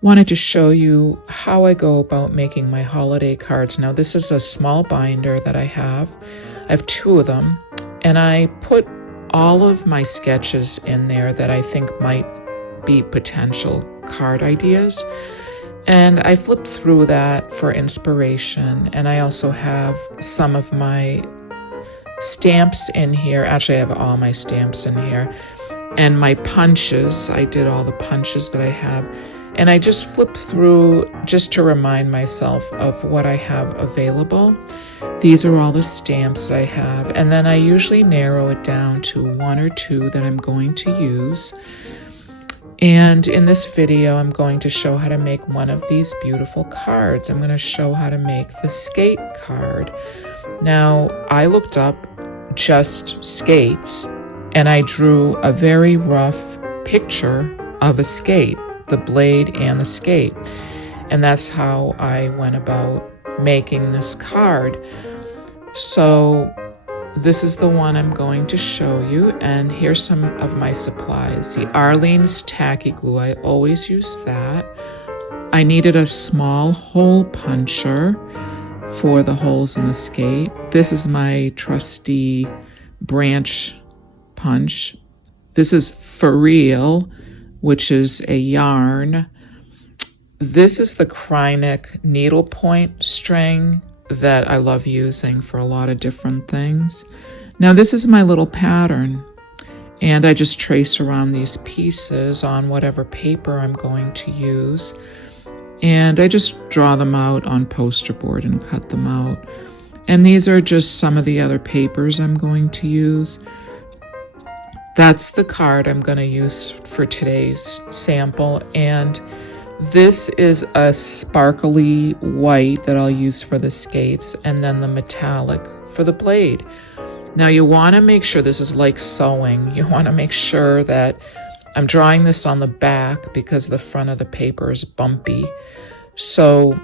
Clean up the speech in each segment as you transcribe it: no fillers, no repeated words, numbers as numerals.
wanted to show you how I go about making my holiday cards. Now, this is a small binder that I have. I have 2 of them, and I put all of my sketches in there that I think might be potential card ideas. And I flipped through that for inspiration, and I also have some of my stamps in here. Actually, I have all my stamps in here. And my punches, I did all the punches that I have. And I just flipped through just to remind myself of what I have available. These are all the stamps that I have. And then I usually narrow it down to 1 or 2 that I'm going to use. And in this video, I'm going to show how to make one of these beautiful cards. I'm going to show how to make the skate card. Now, I looked up just skates, and I drew a very rough picture of a skate, the blade and the skate. And that's how I went about making this card. So this is the one I'm going to show you, and here's some of my supplies. The Arlene's tacky glue, I always use that. I needed a small hole puncher for the holes in the skate. This is my trusty branch punch. This is for real, which is a yarn. This is the Krynic needlepoint string that I love using for a lot of different things. Now, this is my little pattern, and I just trace around these pieces on whatever paper I'm going to use, and I just draw them out on poster board and cut them out. And these are just some of the other papers I'm going to use. That's the card I'm going to use for today's sample, and this is a sparkly white that I'll use for the skates, and then the metallic for the blade. Now, you want to make sure, this is like sewing, you want to make sure that I'm drawing this on the back because the front of the paper is bumpy. So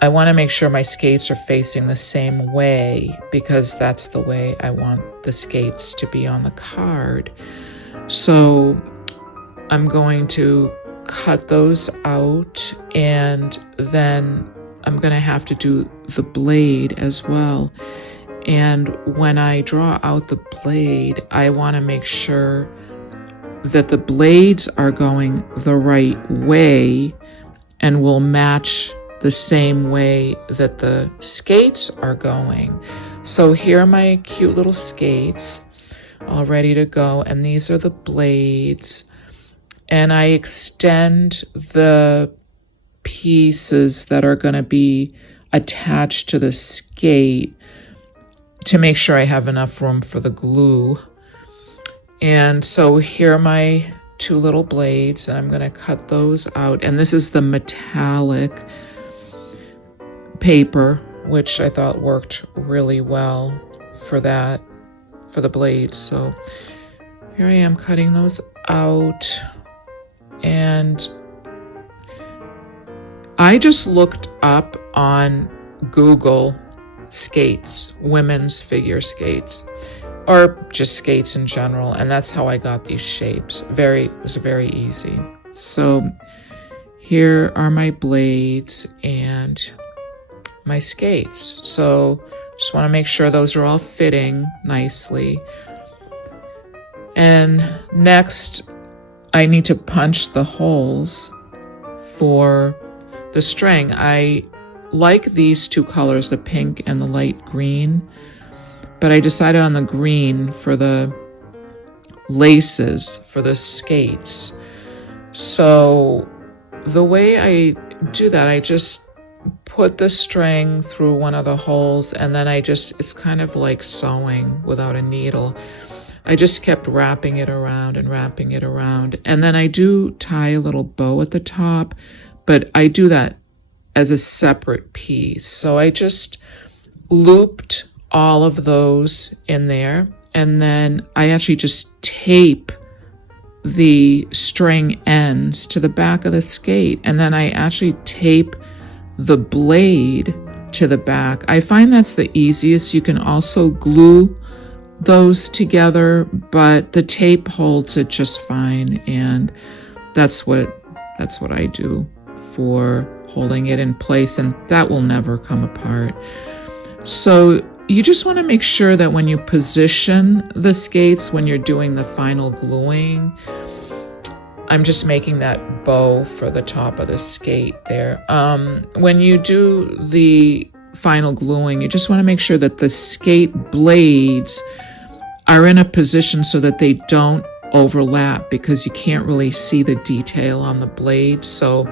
I want to make sure my skates are facing the same way because that's the way I want the skates to be on the card. So I'm going to cut those out, and then I'm going to have to do the blade as well. And when I draw out the blade, I want to make sure that the blades are going the right way and will match the same way that the skates are going. So here are my cute little skates all ready to go, and these are the blades. And I extend the pieces that are going to be attached to the skate to make sure I have enough room for the glue. And so here are my 2 little blades, and I'm going to cut those out. And this is the metallic paper, which I thought worked really well for that, for the blades. So here I am cutting those out. And I just looked up on Google skates, women's figure skates, or just skates in general, and that's how I got these shapes. It was very easy. So here are my blades and my skates. So just want to make sure those are all fitting nicely. And next, I need to punch the holes for the string. I like these 2 colors, the pink and the light green, but I decided on the green for the laces for the skates. So the way I do that, I just put the string through one of the holes, and then it's kind of like sewing without a needle. I just kept wrapping it around and wrapping it around. And then I do tie a little bow at the top, but I do that as a separate piece. So I just looped all of those in there, and then I actually just tape the string ends to the back of the skate, and then I actually tape the blade to the back. I find that's the easiest. You can also glue those together, but the tape holds it just fine, and that's what I do for holding it in place, and that will never come apart. So you just want to make sure that when you position the skates, when you're doing the final gluing, I'm just making that bow for the top of the skate there. When you do the final gluing, you just want to make sure that the skate blades are in a position so that they don't overlap, because you can't really see the detail on the blade. So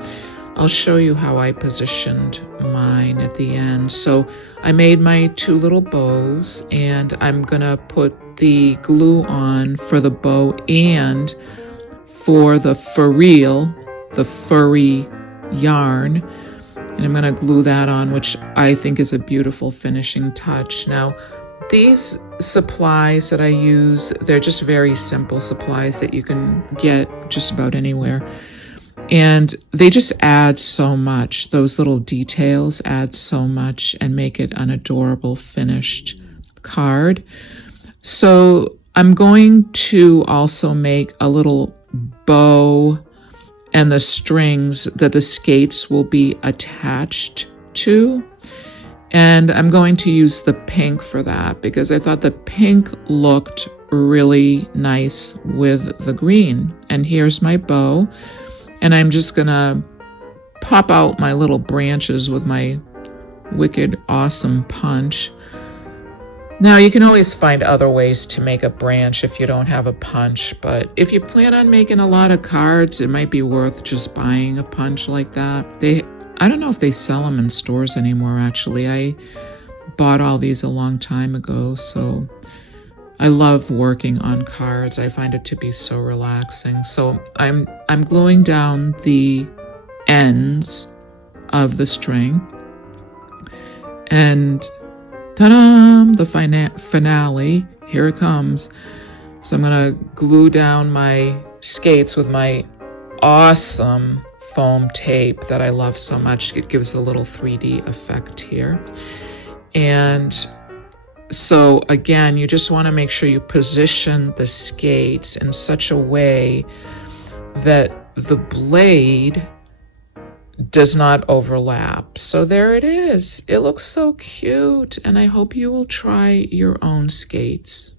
I'll show you how I positioned mine at the end. So I made my two little bows, and I'm gonna put the glue on for the bow and for the ferrule, the furry yarn, and I'm gonna glue that on, which I think is a beautiful finishing touch. Now, these supplies that I use, they're just very simple supplies that you can get just about anywhere. And they just add so much. Those little details add so much and make it an adorable finished card. So I'm going to also make a little bow and the strings that the skates will be attached to. And I'm going to use the pink for that because I thought the pink looked really nice with the green. And here's my bow. And I'm just gonna pop out my little branches with my wicked awesome punch. Now you can always find other ways to make a branch if you don't have a punch, but if you plan on making a lot of cards, it might be worth just buying a punch like that. I don't know if they sell them in stores anymore, actually. I bought all these a long time ago, so I love working on cards. I find it to be so relaxing. So I'm gluing down the ends of the string, and ta-da! The finale, here it comes. So I'm gonna glue down my skates with my awesome foam tape that I love so much. It gives a little 3D effect here. And so again, you just want to make sure you position the skates in such a way that the blade does not overlap. So there it is. It looks so cute, and I hope you will try your own skates.